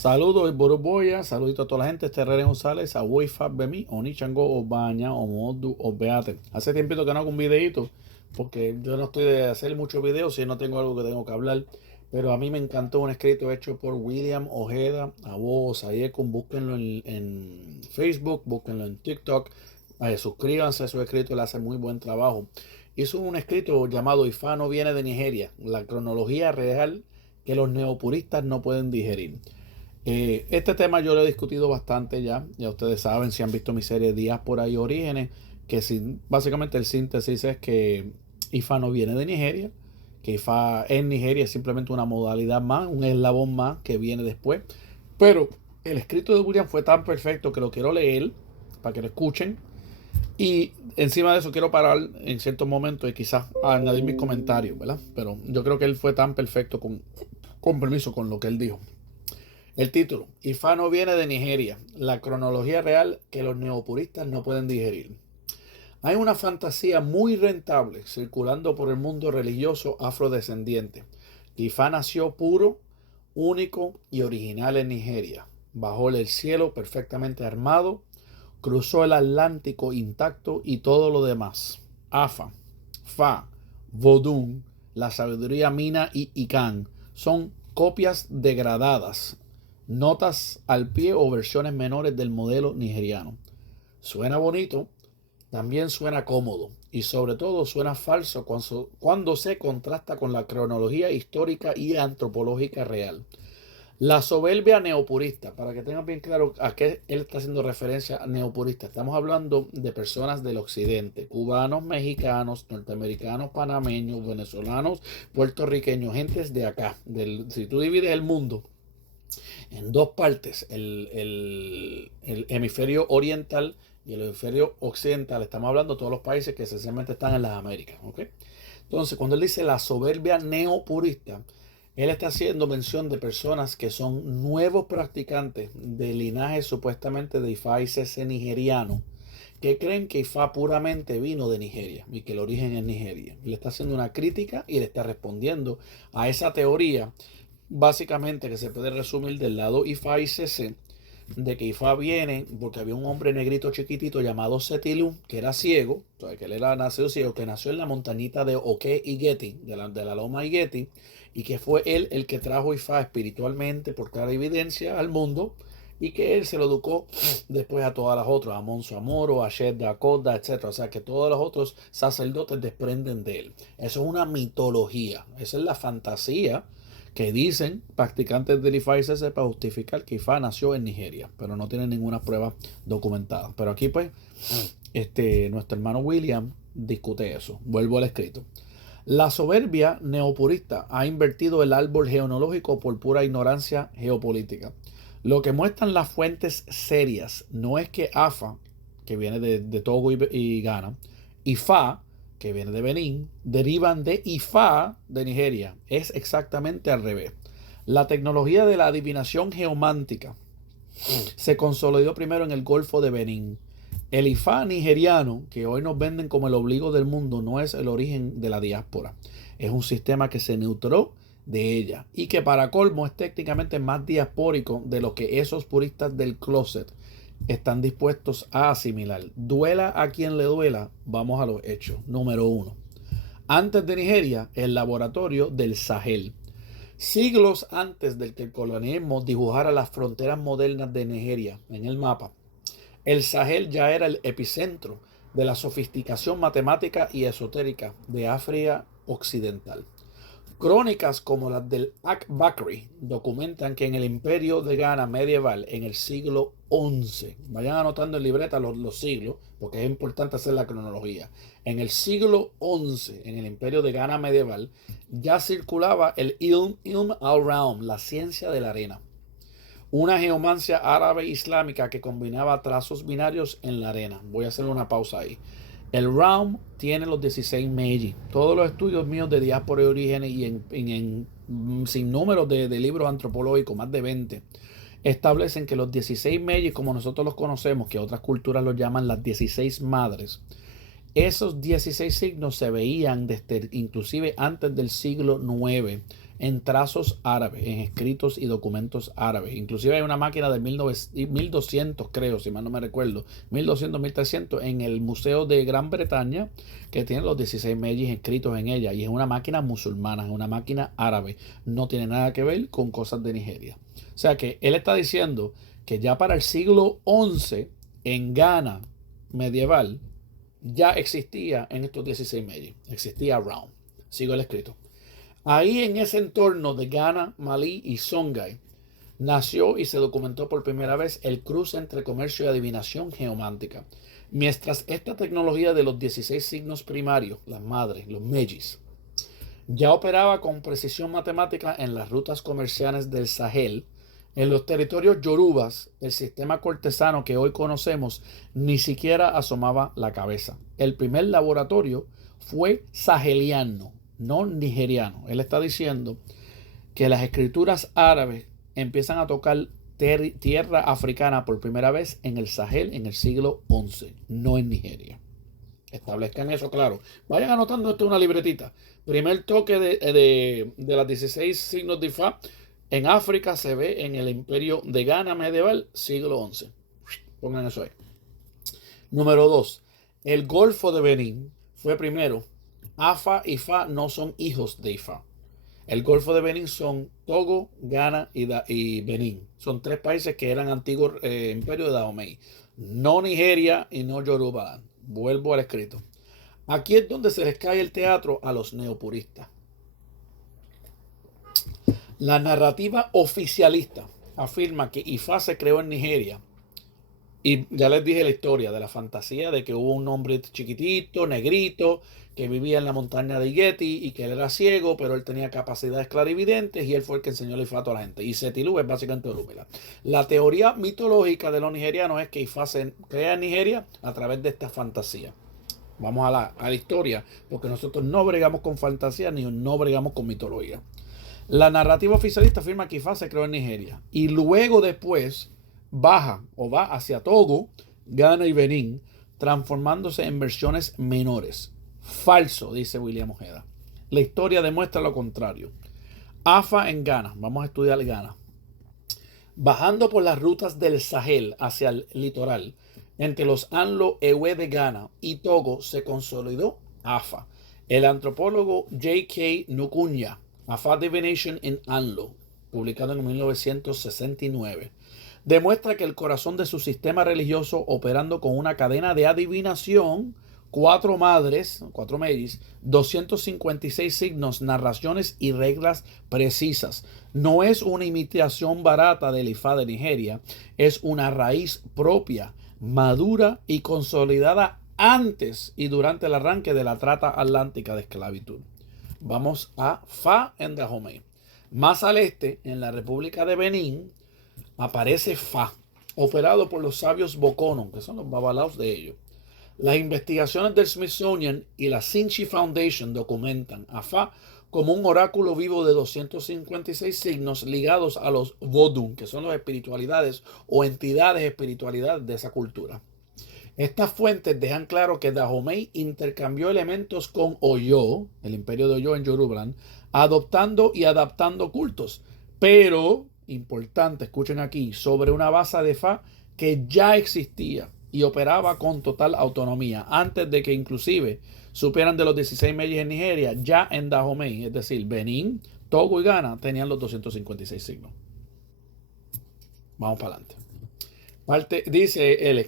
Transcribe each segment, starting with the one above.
Saludos, Boroboya, saludito a toda la gente, este es René González, a Wi-Fi Bemi, Oni Chango, Obaña, Omodu, Obeate. Hace tiempito que no hago un videito, porque yo no estoy de hacer muchos videos si no tengo algo que tengo que hablar. Pero a mí me encantó un escrito hecho por William Ojeda, a vos, a Econ, búsquenlo en Facebook, búsquenlo en TikTok, suscríbanse a su escrito, él hace muy buen trabajo. Hizo un escrito llamado Ifá no viene de Nigeria, la cronología real que los neopuristas no pueden digerir. Este tema yo lo he discutido bastante ya ustedes saben si han visto mi serie Diáspora y Orígenes, que básicamente el síntesis es que IFA no viene de Nigeria, que IFA en Nigeria es simplemente una modalidad más, un eslabón más que viene después, pero el escrito de William fue tan perfecto que lo quiero leer para que lo escuchen y encima de eso quiero parar en ciertos momentos y quizás añadir mis comentarios, ¿verdad? Pero yo creo que él fue tan perfecto con permiso con lo que él dijo. El título, Ifá no viene de Nigeria, la cronología real que los neopuristas no pueden digerir. Hay una fantasía muy rentable circulando por el mundo religioso afrodescendiente. Ifá nació puro, único y original en Nigeria. Bajó el cielo perfectamente armado, cruzó el Atlántico intacto y todo lo demás. Afa, Fa, Vodun, la sabiduría Mina y Ikan son copias degradadas, notas al pie o versiones menores del modelo nigeriano. Suena bonito, también suena cómodo y sobre todo suena falso cuando se contrasta con la cronología histórica y antropológica real. La soberbia neopurista, para que tengan bien claro a qué él está haciendo referencia a neopurista. Estamos hablando de personas del occidente, cubanos, mexicanos, norteamericanos, panameños, venezolanos, puertorriqueños, gentes de acá. Si tú divides el mundo en dos partes, el hemisferio oriental y el hemisferio occidental, estamos hablando de todos los países que esencialmente están en las Américas. ¿Okay? Entonces, cuando él dice la soberbia neopurista, él está haciendo mención de personas que son nuevos practicantes de linaje supuestamente de Ifá y Cese nigeriano, que creen que Ifá puramente vino de Nigeria y que el origen es Nigeria. Le está haciendo una crítica y le está respondiendo a esa teoría, básicamente que se puede resumir del lado Ifá y Cese, de que Ifá viene porque había un hombre negrito chiquitito llamado Setilu, que era ciego, o sea, que él era nacido ciego, que nació en la montañita de Oke y Getty, de la loma y Getty, y que fue él el que trajo Ifá espiritualmente por clara evidencia al mundo, y que él se lo educó después a todas las otras, a Monso Amoro, a Shed Dakota, etc. O sea que todos los otros sacerdotes desprenden de él. Eso es una mitología, esa es la fantasía que dicen practicantes del Ifá y Cese para justificar que Ifá nació en Nigeria, pero no tienen ninguna prueba documentada. Pero aquí pues, nuestro hermano William discute eso. Vuelvo al escrito. La soberbia neopurista ha invertido el árbol genealógico por pura ignorancia geopolítica. Lo que muestran las fuentes serias no es que Afa, que viene de Togo y Ghana, Ifá, que viene de Benín, derivan de Ifá de Nigeria. Es exactamente al revés. La tecnología de la adivinación geomántica se consolidó primero en el Golfo de Benín. El Ifá nigeriano, que hoy nos venden como el ombligo del mundo, no es el origen de la diáspora. Es un sistema que se neutró de ella y que para colmo es técnicamente más diaspórico de lo que esos puristas del closet están dispuestos a asimilar. Duela a quien le duela, vamos a los hechos. Número 1. Antes de Nigeria, el laboratorio del Sahel. Siglos antes de que el colonialismo dibujara las fronteras modernas de Nigeria en el mapa, el Sahel ya era el epicentro de la sofisticación matemática y esotérica de África Occidental. Crónicas como las del Ak-Bakri documentan que en el imperio de Ghana medieval, en el siglo XI, vayan anotando en libreta los siglos, porque es importante hacer la cronología. En el siglo XI, en el imperio de Ghana medieval, ya circulaba el Ilm al-Raum, la ciencia de la arena. Una geomancia árabe islámica que combinaba trazos binarios en la arena. Voy a hacer una pausa ahí. El Raum tiene los 16 Meiji. Todos los estudios míos de diáspora y orígenes y en sin números de libros antropológicos, más de 20, establecen que los 16 Meiji, como nosotros los conocemos, que otras culturas los llaman las 16 madres, esos 16 signos se veían desde inclusive antes del siglo IX en trazos árabes, en escritos y documentos árabes. Inclusive hay una máquina de 1200, creo, si mal no me recuerdo, 1200, 1300, en el Museo de Gran Bretaña, que tiene los 16 mejis escritos en ella. Y es una máquina musulmana, es una máquina árabe. No tiene nada que ver con cosas de Nigeria. O sea que él está diciendo que ya para el siglo XI, en Ghana medieval, ya existía en estos 16 meyes. Existía Round. Sigo el escrito. Ahí en ese entorno de Ghana, Malí y Songhai nació y se documentó por primera vez el cruce entre comercio y adivinación geomántica. Mientras esta tecnología de los 16 signos primarios, las madres, los mejis, ya operaba con precisión matemática en las rutas comerciales del Sahel, en los territorios yorubas, el sistema cortesano que hoy conocemos ni siquiera asomaba la cabeza. El primer laboratorio fue saheliano, no nigeriano. Él está diciendo que las escrituras árabes empiezan a tocar tierra africana por primera vez en el Sahel en el siglo XI, no en Nigeria. Establezcan eso, claro. Vayan anotando esto en una libretita. Primer toque de las 16 signos de Ifá en África se ve en el imperio de Ghana medieval, siglo XI. Pongan eso ahí. Número 2. El Golfo de Benín fue primero. Afa y Fa no son hijos de Ifá. El Golfo de Benín son Togo, Ghana y Benín. Son tres países que eran antiguos imperios de Dahomey. No Nigeria y no Yorubaland. Vuelvo al escrito. Aquí es donde se les cae el teatro a los neopuristas. La narrativa oficialista afirma que Ifá se creó en Nigeria. Y ya les dije la historia de la fantasía de que hubo un hombre chiquitito, negrito, que vivía en la montaña de Yeti y que él era ciego, pero él tenía capacidades clarividentes y él fue el que enseñó el Ifá a toda la gente. Y Setilu es básicamente Orúmila. La teoría mitológica de los nigerianos es que Ifá se crea en Nigeria a través de esta fantasía. Vamos a la historia, porque nosotros no bregamos con fantasía ni no bregamos con mitología. La narrativa oficialista afirma que Ifá se creó en Nigeria y luego después baja o va hacia Togo, Ghana y Benín, transformándose en versiones menores. Falso, dice William Ojeda. La historia demuestra lo contrario. Afa en Ghana, vamos a estudiar Ghana. Bajando por las rutas del Sahel hacia el litoral, entre los Anlo Ewe de Ghana y Togo se consolidó Afa. El antropólogo J.K. Nukunya, Afa Divination in Anlo, publicado en 1969, demuestra que el corazón de su sistema religioso, operando con una cadena de adivinación, 4 madres, 4 meyis, 256 signos, narraciones y reglas precisas. No es una imitación barata del Ifá de Nigeria, es una raíz propia, madura y consolidada antes y durante el arranque de la trata atlántica de esclavitud. Vamos a Fa en Dahomey. Más al este, en la República de Benín, aparece Fa, operado por los sabios Bokono, que son los babalaos de ellos. Las investigaciones del Smithsonian y la Sinchi Foundation documentan a Fa como un oráculo vivo de 256 signos ligados a los Vodun, que son las espiritualidades o entidades espiritualidades de esa cultura. Estas fuentes dejan claro que Dahomey intercambió elementos con Oyo, el imperio de Oyo en Yorubaland, adoptando y adaptando cultos, pero, importante, escuchen aquí, sobre una base de Fa que ya existía y operaba con total autonomía, antes de que inclusive supieran de los 16 meyes en Nigeria. Ya en Dahomey, es decir, Benín, Togo y Ghana, tenían los 256 signos. Vamos para adelante. Dice él,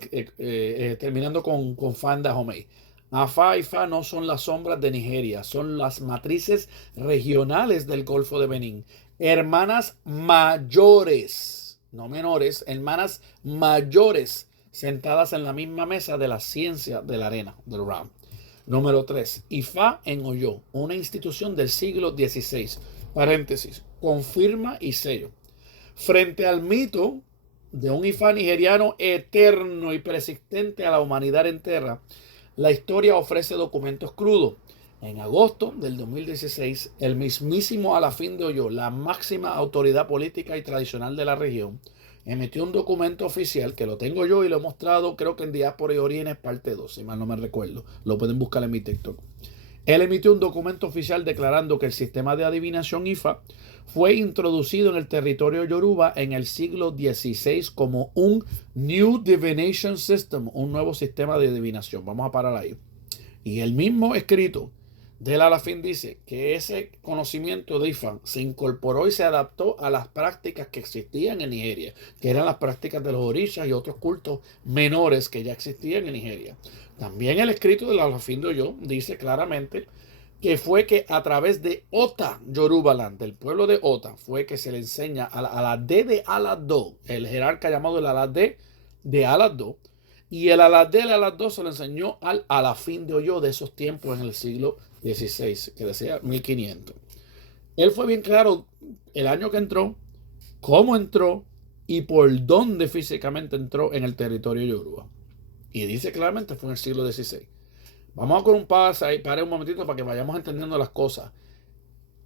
terminando con Fa en Dahomey. Afa y Fa no son las sombras de Nigeria, son las matrices regionales del Golfo de Benín. Hermanas mayores, no menores, hermanas mayores, sentadas en la misma mesa de la ciencia de la arena, del Ram. Número 3. Ifá en Oyo, una institución del siglo XVI. Paréntesis, confirma y sello. Frente al mito de un Ifá nigeriano eterno y persistente a la humanidad entera, la historia ofrece documentos crudos. En agosto del 2016, el mismísimo Alafín de Oyo, la máxima autoridad política y tradicional de la región, emitió un documento oficial que lo tengo yo y lo he mostrado, creo que en Diáspora y Orígenes parte 2, si mal no me recuerdo. Lo pueden buscar en mi TikTok. Él emitió un documento oficial declarando que el sistema de adivinación Ifa fue introducido en el territorio Yoruba en el siglo XVI como un New Divination System, un nuevo sistema de adivinación. Vamos a parar ahí. Y el mismo escrito del Alafín dice que ese conocimiento de Ifa se incorporó y se adaptó a las prácticas que existían en Nigeria, que eran las prácticas de los orishas y otros cultos menores que ya existían en Nigeria. También el escrito del Alafín de Oyo dice claramente que fue que a través de Ota Yorubaland, del pueblo de Ota, fue que se le enseña a la D de Alado, el jerarca llamado el Aladé de Alado, y el Aladé del Alado se lo enseñó al Alafín de Oyo de esos tiempos en el siglo XVI, que decía 1500. Él fue bien claro el año que entró, cómo entró y por dónde físicamente entró en el territorio yoruba. Y dice claramente fue en el siglo XVI. Vamos a con un paso ahí, pare un momentito para que vayamos entendiendo las cosas.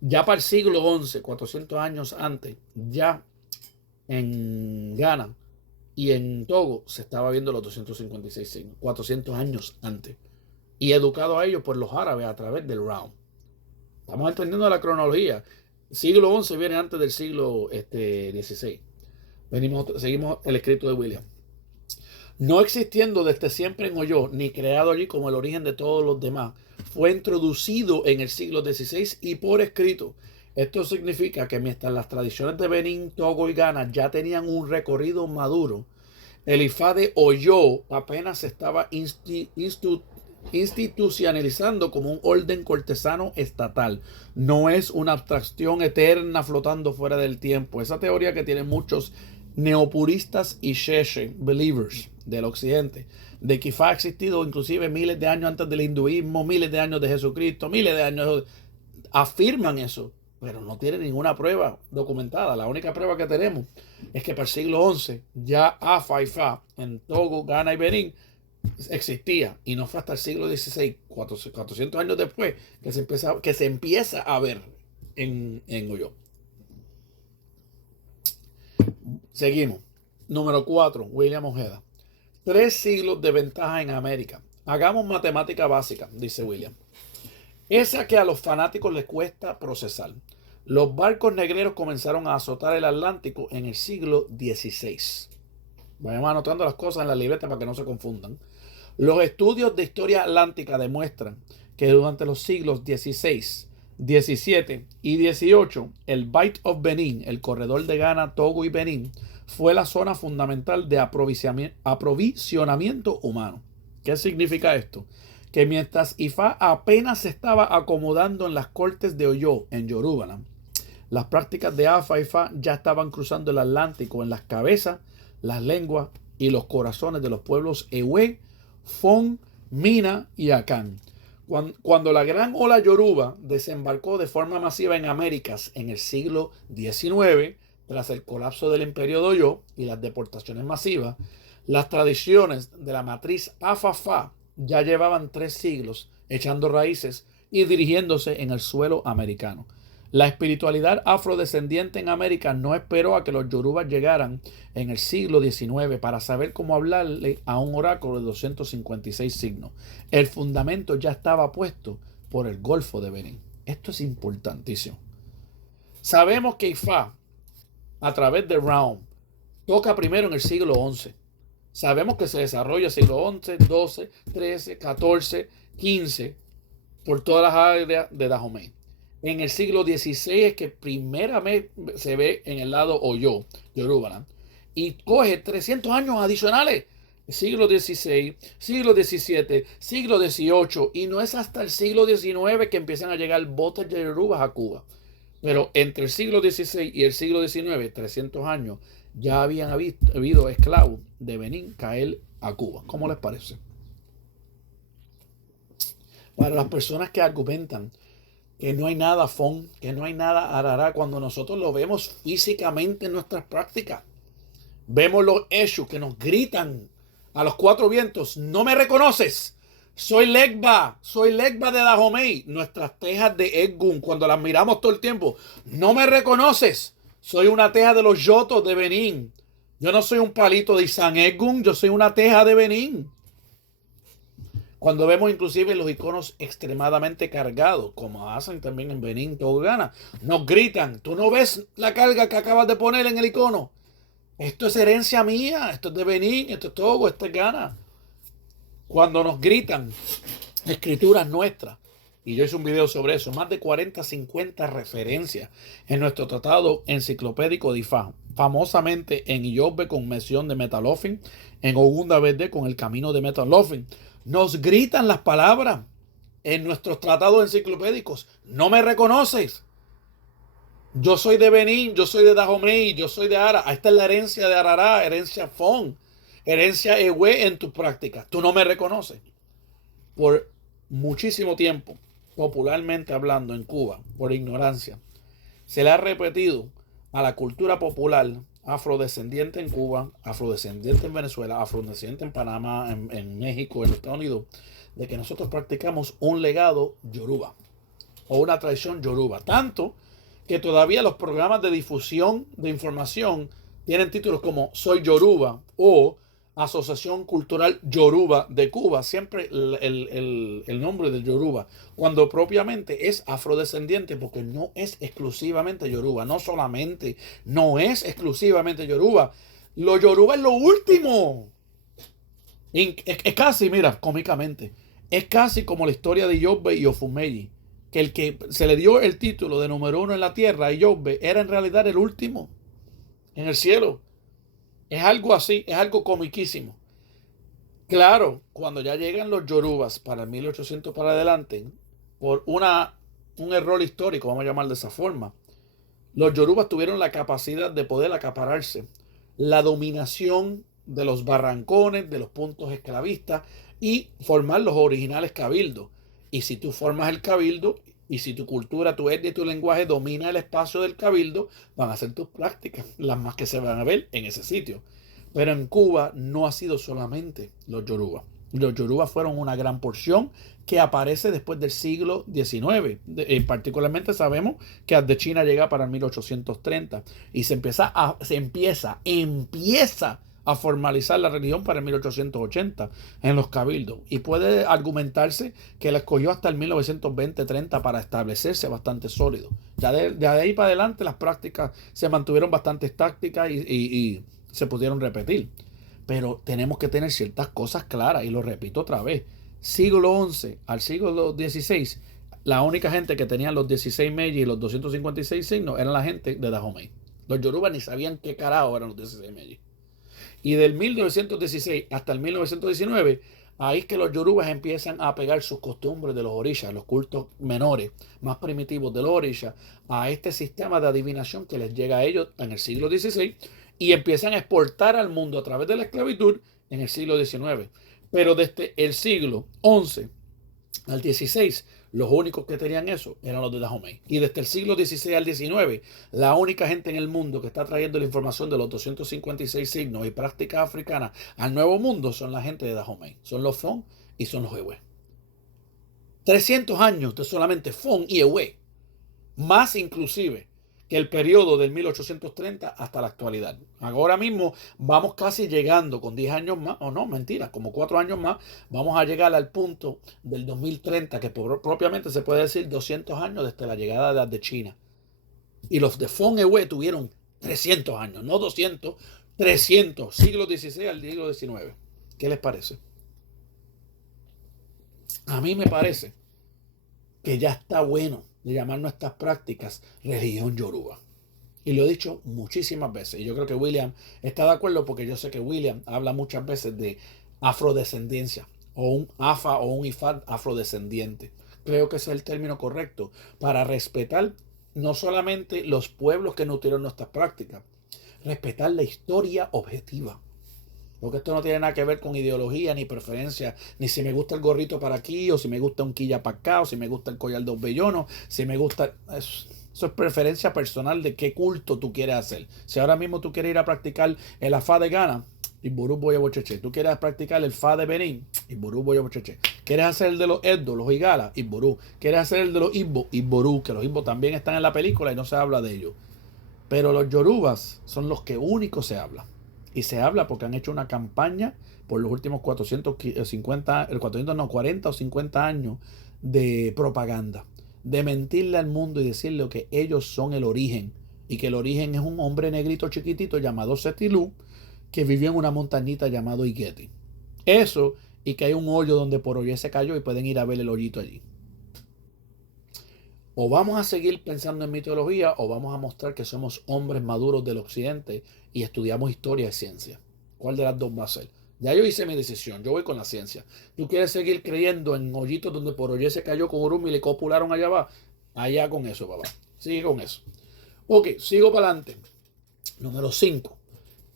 Ya para el siglo XI, 400 años antes, ya en Ghana y en Togo se estaba viendo los 256 signos, 400 años antes. Y educado a ellos por los árabes a través del Round. Estamos entendiendo la cronología. Siglo XI viene antes del siglo XVI. Seguimos el escrito de William. No existiendo desde siempre en Oyo, ni creado allí como el origen de todos los demás, fue introducido en el siglo XVI y por escrito. Esto significa que mientras las tradiciones de Benín, Togo y Ghana ya tenían un recorrido maduro, el Ifá de Oyo apenas se estaba institucionalizando como un orden cortesano estatal. No es una abstracción eterna flotando fuera del tiempo. Esa teoría que tienen muchos neopuristas y Sheshe believers del occidente, de que Ifá ha existido inclusive miles de años antes del hinduismo, miles de años de Jesucristo, miles de años, afirman eso, pero no tienen ninguna prueba documentada. La única prueba que tenemos es que para el siglo XI ya Afa Ifá en Togo, Ghana y Benín existía, y no fue hasta el siglo XVI, 400 años después, que se empieza a ver en Oyo. Seguimos. Número 4, William Ojeda. 3 siglos de ventaja en América. Hagamos matemática básica, dice William. Esa que a los fanáticos les cuesta procesar. Los barcos negreros comenzaron a azotar el Atlántico en el siglo XVI. Vayamos anotando las cosas en la libreta para que no se confundan. Los estudios de historia atlántica demuestran que durante los siglos XVI, XVII y XVIII, el Bight of Benin, el corredor de Ghana, Togo y Benín, fue la zona fundamental de aprovisionamiento humano. ¿Qué significa esto? Que mientras Ifá apenas se estaba acomodando en las cortes de Oyo, en Yorubaland, las prácticas de Afa y Ifá ya estaban cruzando el Atlántico en las cabezas, las lenguas y los corazones de los pueblos Ewe, Fon, Mina y Akan. Cuando la gran ola yoruba desembarcó de forma masiva en Américas en el siglo XIX, tras el colapso del imperio de Oyo y las deportaciones masivas, las tradiciones de la matriz Afa-Fa ya llevaban 3 siglos echando raíces y dirigiéndose en el suelo americano. La espiritualidad afrodescendiente en América no esperó a que los yorubas llegaran en el siglo XIX para saber cómo hablarle a un oráculo de 256 signos. El fundamento ya estaba puesto por el Golfo de Benín. Esto es importantísimo. Sabemos que Ifá, a través de Round, toca primero en el siglo XI. Sabemos que se desarrolla siglo XI, XII, XIII, XIV, XV, por todas las áreas de Dahomey. En el siglo XVI es que primeramente se ve en el lado Oyo, Yorubaland, y coge 300 años adicionales. Siglo XVI, siglo XVII, siglo XVIII, y no es hasta el siglo XIX que empiezan a llegar botes de yorubas a Cuba. Pero entre el siglo XVI y el siglo XIX, 300 años, ya habían habido esclavos de Benín caer a Cuba. ¿Cómo les parece? Para las personas que argumentan que no hay nada Fon, que no hay nada Arará, cuando nosotros lo vemos físicamente en nuestras prácticas, vemos los Eshu que nos gritan a los 4 vientos: no me reconoces, soy Legba de Dahomey. Nuestras tejas de Egun, cuando las miramos todo el tiempo: no me reconoces, soy una teja de los Yotos de Benín. Yo no soy un palito de Isan Egun, yo soy una teja de Benín. Cuando vemos inclusive los iconos extremadamente cargados, como hacen también en Benín, Togo y Ghana, nos gritan, ¿tú no ves la carga que acabas de poner en el icono? Esto es herencia mía, esto es de Benín, esto es Togo, esto es Ghana. Cuando nos gritan escrituras nuestras, y yo hice un video sobre eso, más de 40, 50 referencias en nuestro tratado enciclopédico de Ifá, famosamente en Iyobbe con mención de Metalofin, en Ogunda Verde con el camino de Metalofin. Nos gritan las palabras en nuestros tratados enciclopédicos. No me reconoces. Yo soy de Benín, yo soy de Dahomey, yo soy de Ara. Esta es la herencia de Arará, herencia Fon, herencia Ewe en tus prácticas. Tú no me reconoces. Por muchísimo tiempo, popularmente hablando en Cuba, por ignorancia, se le ha repetido a la cultura popular afrodescendiente en Cuba, afrodescendiente en Venezuela, afrodescendiente en Panamá, en México, en Estados Unidos, de que nosotros practicamos un legado yoruba o una tradición yoruba. Tanto que todavía los programas de difusión de información tienen títulos como Soy Yoruba o Asociación Cultural Yoruba de Cuba, siempre el nombre del Yoruba, cuando propiamente es afrodescendiente, porque no es exclusivamente Yoruba, no solamente, no es exclusivamente Yoruba. Lo Yoruba es lo último. Es casi, mira, cómicamente, es casi como la historia de Iyobbe y Ofumeyi, que el que se le dio el título de número uno en la tierra, Iyobbe, era en realidad el último en el cielo. Es algo así, es algo comiquísimo. Claro, cuando ya llegan los yorubas para el 1800 para adelante, por un error histórico, vamos a llamar de esa forma, los yorubas tuvieron la capacidad de poder acapararse la dominación de los barrancones, de los puntos esclavistas y formar los originales cabildos. Y si tú formas el cabildo y si tu cultura, tu etnia y tu lenguaje domina el espacio del cabildo, van a ser tus prácticas las más que se van a ver en ese sitio. Pero en Cuba no ha sido solamente los yorubas. Los yorubas fueron una gran porción que aparece después del siglo XIX. Particularmente sabemos que Ardechina llega para el 1830 y se empieza a formalizar la religión para el 1880 en los cabildos. Y puede argumentarse que la escogió hasta el 1920-30 para establecerse bastante sólido. Ya de ahí para adelante las prácticas se mantuvieron bastante tácticas y se pudieron repetir. Pero tenemos que tener ciertas cosas claras, y lo repito otra vez. Siglo XI al siglo XVI, la única gente que tenía los 16 Meiji y los 256 signos eran la gente de Dahomey. Los yorubas ni sabían qué carajo eran los 16 Meiji. Y del 1916 hasta el 1919, ahí es que los yorubas empiezan a pegar sus costumbres de los orishas, los cultos menores, más primitivos de los orishas, a este sistema de adivinación que les llega a ellos en el siglo XVI, y empiezan a exportar al mundo a través de la esclavitud en el siglo XIX. Pero desde el siglo XI al XVI, los únicos que tenían eso eran los de Dahomey. Y desde el siglo XVI al XIX, la única gente en el mundo que está trayendo la información de los 256 signos y prácticas africanas al nuevo mundo son la gente de Dahomey. Son los Fon y son los Ewe. 300 años de solamente Fon y Ewe. Más inclusive que el periodo del 1830 hasta la actualidad. Ahora mismo vamos casi llegando con 10 años más, o no, mentira, como 4 años más, vamos a llegar al punto del 2030, que propiamente se puede decir 200 años desde la llegada de China. Y los de Fon Ewe tuvieron 300 años, no 200, 300, siglo XVI al siglo XIX. ¿Qué les parece? A mí me parece que ya está bueno de llamar nuestras prácticas religión yoruba. Y lo he dicho muchísimas veces. Y yo creo que William está de acuerdo, porque yo sé que William habla muchas veces de afrodescendencia, o un AFA o un IFAD afrodescendiente. Creo que ese es el término correcto para respetar no solamente los pueblos que nutrieron nuestras prácticas, respetar la historia objetiva. Porque esto no tiene nada que ver con ideología ni preferencia, ni si me gusta el gorrito para aquí, o si me gusta un quilla para acá, o si me gusta el collar de bellono, si me gusta... Eso es preferencia personal de qué culto tú quieres hacer. Si ahora mismo tú quieres ir a practicar el Afá de Ghana, Iburú Boya Bocheche. Tú quieres practicar el Fa de Benín, Iburú Boya Bocheche. Quieres hacer el de los Edo, los Igala, Iburú. Quieres hacer el de los Igbo, Iburú, que los Igbo también están en la película y no se habla de ellos. Pero los yorubas son los que únicos se habla. Y se habla porque han hecho una campaña por los últimos 40 o 50 años de propaganda, de mentirle al mundo y decirle que ellos son el origen y que el origen es un hombre negrito chiquitito llamado Setilú que vivió en una montañita llamado Igeti. Eso, y que hay un hoyo donde por hoy se cayó y pueden ir a ver el hoyito allí. O vamos a seguir pensando en mitología o vamos a mostrar que somos hombres maduros del occidente y estudiamos historia y ciencia. ¿Cuál de las dos va a ser? Ya yo hice mi decisión, yo voy con la ciencia. ¿Tú quieres seguir creyendo en hoyitos donde por hoy se cayó con Urumi y le copularon allá abajo? Allá con eso, papá. Sigue con eso. Ok, sigo para adelante. Número 5.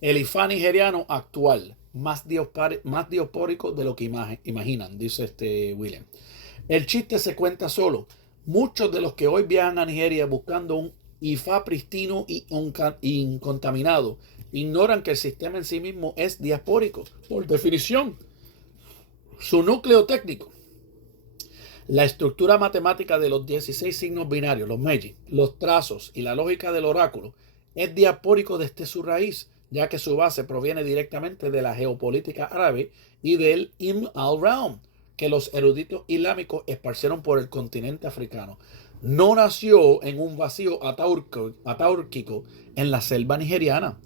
El Ifá nigeriano actual, más diaspórico de lo que imaginan, dice William. El chiste se cuenta solo. Muchos de los que hoy viajan a Nigeria buscando un Ifá pristino y incontaminado ignoran que el sistema en sí mismo es diaspórico, por definición. Su núcleo técnico, la estructura matemática de los 16 signos binarios, los meji, los trazos y la lógica del oráculo, es diaspórico desde su raíz, ya que su base proviene directamente de la geopolítica árabe y del al-Realm, que los eruditos islámicos esparcieron por el continente africano. No nació en un vacío ataúrquico en la selva nigeriana.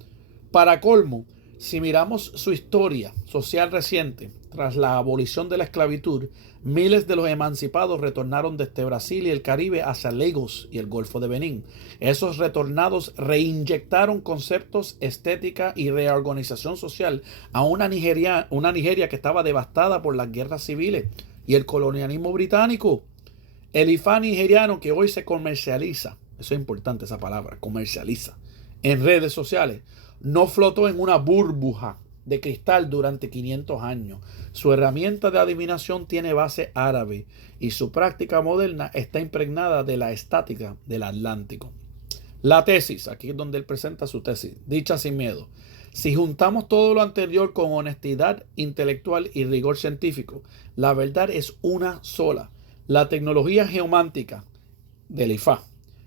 Para colmo, si miramos su historia social reciente, tras la abolición de la esclavitud, miles de los emancipados retornaron desde Brasil y el Caribe hacia Lagos y el Golfo de Benín. Esos retornados reinyectaron conceptos, estética y reorganización social a una Nigeria que estaba devastada por las guerras civiles y el colonialismo británico. El Ifá nigeriano que hoy se comercializa, eso es importante esa palabra, comercializa, en redes sociales, no flotó en una burbuja de cristal durante 500 años. Su herramienta de adivinación tiene base árabe y su práctica moderna está impregnada de la estática del Atlántico. La tesis, aquí es donde él presenta su tesis, dicha sin miedo. Si juntamos todo lo anterior con honestidad intelectual y rigor científico, la verdad es una sola. La tecnología geomántica del Ifá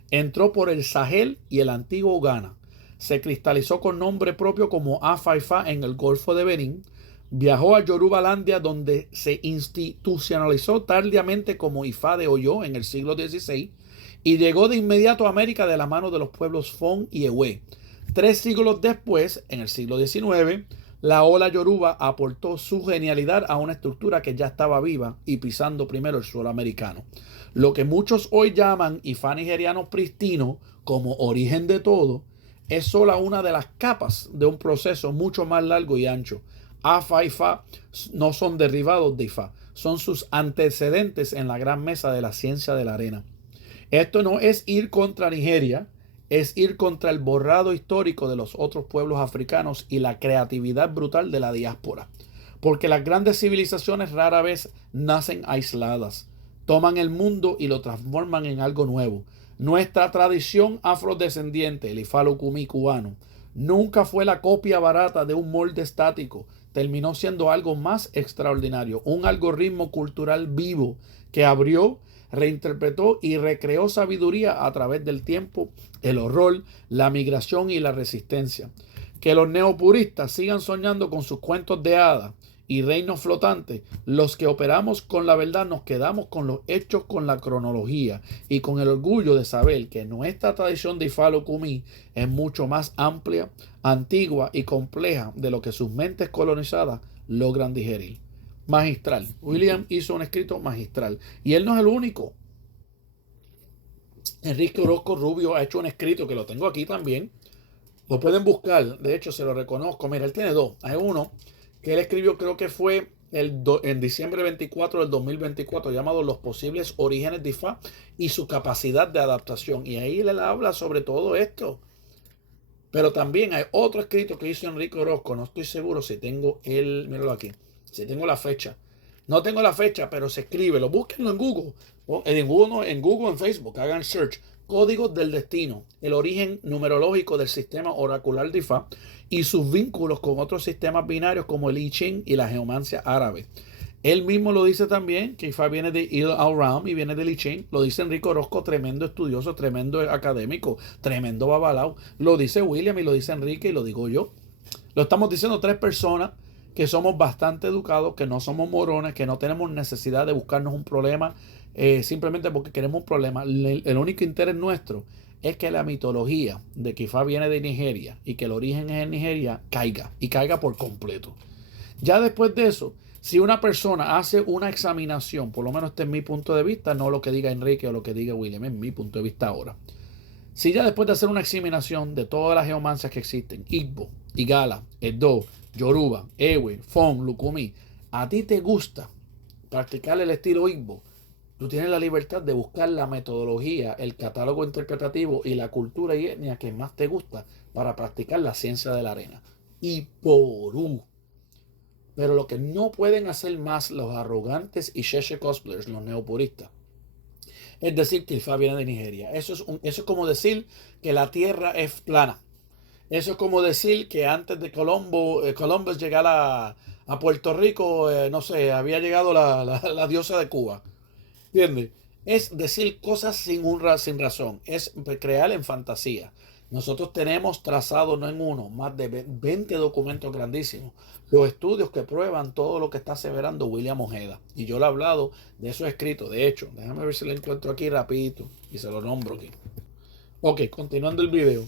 entró por el Sahel y el antiguo Ghana. Se cristalizó con nombre propio como Afa-Ifá en el Golfo de Benín, viajó a Yorubalandia donde se institucionalizó tardíamente como Ifá de Oyo en el siglo XVI y llegó de inmediato a América de la mano de los pueblos Fon y Ewe. 3 siglos después, en el siglo XIX, la ola Yoruba aportó su genialidad a una estructura que ya estaba viva y pisando primero el suelo americano. Lo que muchos hoy llaman Ifá nigeriano pristino como origen de todo, es solo una de las capas de un proceso mucho más largo y ancho. Afa y Fa no son derivados de Ifá, son sus antecedentes en la gran mesa de la ciencia de la arena. Esto no es ir contra Nigeria, es ir contra el borrado histórico de los otros pueblos africanos y la creatividad brutal de la diáspora. Porque las grandes civilizaciones rara vez nacen aisladas, toman el mundo y lo transforman en algo nuevo. Nuestra tradición afrodescendiente, el Ifá Lukumi cubano, nunca fue la copia barata de un molde estático. Terminó siendo algo más extraordinario, un algoritmo cultural vivo que abrió, reinterpretó y recreó sabiduría a través del tiempo, el horror, la migración y la resistencia. Que los neopuristas sigan soñando con sus cuentos de hadas y reinos flotantes, los que operamos con la verdad nos quedamos con los hechos, con la cronología y con el orgullo de saber que nuestra tradición de Ifá Lukumi es mucho más amplia, antigua y compleja de lo que sus mentes colonizadas logran digerir. Magistral. William hizo un escrito magistral y él no es el único. Enrique Orozco Rubio ha hecho un escrito que lo tengo aquí también. Lo pueden buscar, de hecho se lo reconozco. Mira, él tiene 2. Hay uno que él escribió, creo que fue en diciembre 24 del 2024, llamado Los posibles orígenes de Ifá y su capacidad de adaptación. Y ahí él habla sobre todo esto. Pero también hay otro escrito que hizo Enrique Orozco, no estoy seguro si tengo míralo aquí, si tengo la fecha. No tengo la fecha, pero se escribe, lo búsquenlo en Google. En Google, en Facebook, hagan search. Códigos del destino, el origen numerológico del sistema oracular de Ifá y sus vínculos con otros sistemas binarios como el I Ching y la geomancia árabe. Él mismo lo dice también, que Ifá viene de Il al-Ram y viene del I Ching. Lo dice Enrique Orozco, tremendo estudioso, tremendo académico, tremendo babalao. Lo dice William y lo dice Enrique y lo digo yo. Lo estamos diciendo tres personas que somos bastante educados, que no somos morones, que no tenemos necesidad de buscarnos un problema simplemente porque queremos un problema. El único interés nuestro es que la mitología de que Ifá viene de Nigeria y que el origen es en Nigeria caiga y caiga por completo. Ya después de eso, si una persona hace una examinación, por lo menos este es mi punto de vista, no lo que diga Enrique o lo que diga William, es mi punto de vista ahora. Si ya después de hacer una examinación de todas las geomancias que existen, Igbo, Igala, Edo, Yoruba, Ewe, Fon, Lukumi, a ti te gusta practicar el estilo Igbo, tú tienes la libertad de buscar la metodología, el catálogo interpretativo y la cultura y etnia que más te gusta para practicar la ciencia de la arena. Y porú. Pero lo que no pueden hacer más los arrogantes y sheshe cosplayers, los neopuristas, es decir que Ifá viene de Nigeria. Eso es como decir que la tierra es plana. Eso es como decir que antes de Columbus llegar a Puerto Rico, no sé, había llegado la diosa de Cuba. ¿Entiendes? Es decir cosas sin razón. Es crear en fantasía. Nosotros tenemos trazado no en uno, más de 20 documentos grandísimos. Los estudios que prueban todo lo que está aseverando William Ojeda. Y yo le he hablado de esos escritos. De hecho, déjame ver si lo encuentro aquí rapidito y se lo nombro aquí. Ok, continuando el video.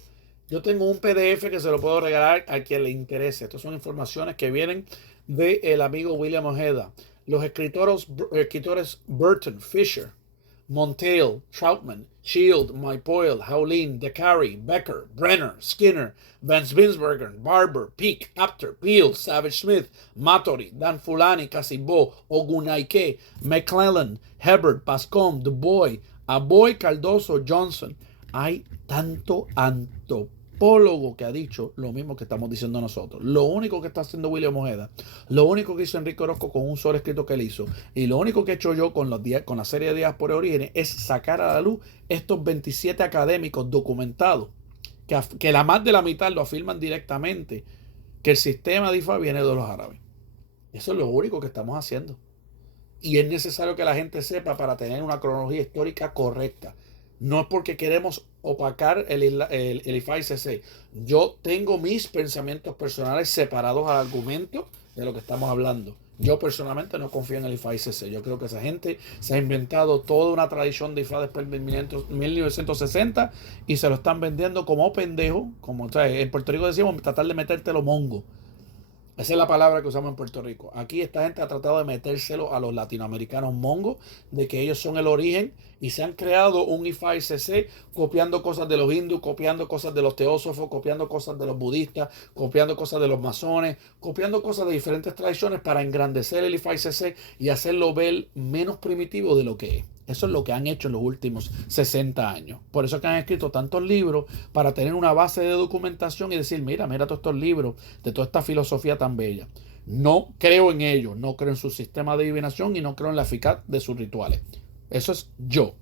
Yo tengo un PDF que se lo puedo regalar a quien le interese. Estas son informaciones que vienen del amigo William Ojeda. Los escritores Burton, Fisher, Monteil, Troutman, Shield, Mypoil, Howlin, DeCary, Becker, Brenner, Skinner, Vance Binsberger, Barber, Peake, Apter, Peel, Savage Smith, Matori, Dan Fulani, Casibó, Ogunaike, McClellan, Hebert, Pascom, Du Bois, Aboy, Cardoso, Johnson. Hay tanto antropólogo que ha dicho lo mismo que estamos diciendo nosotros. Lo único que está haciendo William Ojeda, lo único que hizo Enrique Orozco con un solo escrito que él hizo, y lo único que he hecho yo con la serie de Diáspora Orígenes es sacar a la luz estos 27 académicos documentados, que la más de la mitad lo afirman directamente, que el sistema de Ifá viene de los árabes. Eso es lo único que estamos haciendo. Y es necesario que la gente sepa para tener una cronología histórica correcta. No es porque queremos opacar el Ifá ICC. Yo tengo mis pensamientos personales separados al argumento de lo que estamos hablando. Yo personalmente no confío en el Ifá ICC. Yo creo que esa gente se ha inventado toda una tradición de Ifá después de 1960 y se lo están vendiendo como pendejo. Como, o sea, en Puerto Rico decimos tratar de metértelo mongo. Esa es la palabra que usamos en Puerto Rico. Aquí esta gente ha tratado de metérselo a los latinoamericanos mongos, de que ellos son el origen y se han creado un Ifá ICC copiando cosas de los hindúes, copiando cosas de los teósofos, copiando cosas de los budistas, copiando cosas de los masones, copiando cosas de diferentes tradiciones para engrandecer el Ifá ICC y hacerlo ver menos primitivo de lo que es. Eso es lo que han hecho en los últimos 60 años. Por eso es que han escrito tantos libros para tener una base de documentación y decir, mira todos estos libros de toda esta filosofía tan bella. No creo en ellos, no creo en su sistema de adivinación y no creo en la eficacia de sus rituales. Eso es yo.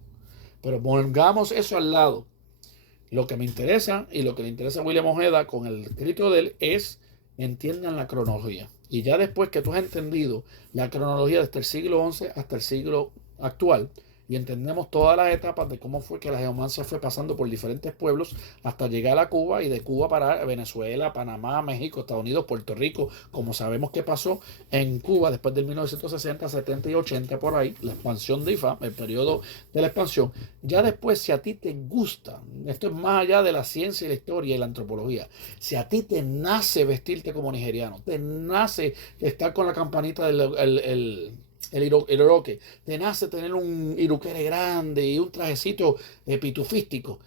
Pero pongamos eso al lado. Lo que me interesa y lo que le interesa a William Ojeda con el escrito de él es entiendan la cronología. Y ya después que tú has entendido la cronología desde el siglo XI hasta el siglo actual, y entendemos todas las etapas de cómo fue que la geomancia fue pasando por diferentes pueblos hasta llegar a Cuba y de Cuba para Venezuela, Panamá, México, Estados Unidos, Puerto Rico, como sabemos que pasó en Cuba después del 1960, 70 y 80 por ahí, la expansión de Ifá, el periodo de la expansión. Ya después, si a ti te gusta, esto es más allá de la ciencia y la historia y la antropología, si a ti te nace vestirte como nigeriano, te nace estar con la campanita del iroque, te nace tener un iruquere grande y un trajecito pitufístico,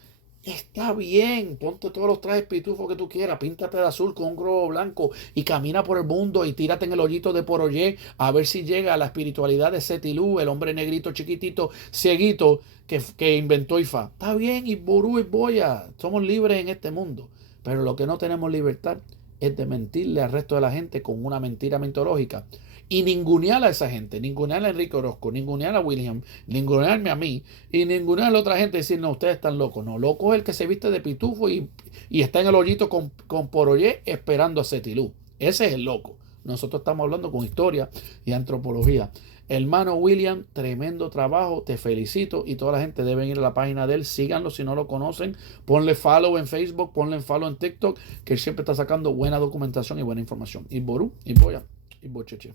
está bien, ponte todos los trajes pitufos que tú quieras, píntate de azul con un globo blanco y camina por el mundo y tírate en el hoyito de Poroyé a ver si llega a la espiritualidad de Setilú, el hombre negrito chiquitito, cieguito que inventó Ifá. Está bien, y Ború y Boya, somos libres en este mundo, pero lo que no tenemos libertad es de mentirle al resto de la gente con una mentira mitológica y ningunear a esa gente, ningunear a Enrique Orozco, ningunear a William, ningunearme a mí y ningunear a la otra gente y decir, no, ustedes están locos. No, loco es el que se viste de pitufo y está en el hoyito con Poroyé esperando a Setilú. Ese es el loco. Nosotros estamos hablando con historia y antropología. Hermano William, tremendo trabajo, te felicito y toda la gente deben ir a la página de él, síganlo si no lo conocen, ponle follow en Facebook, ponle follow en TikTok, que él siempre está sacando buena documentación y buena información. Y Boru, y Boya, y Bocheche.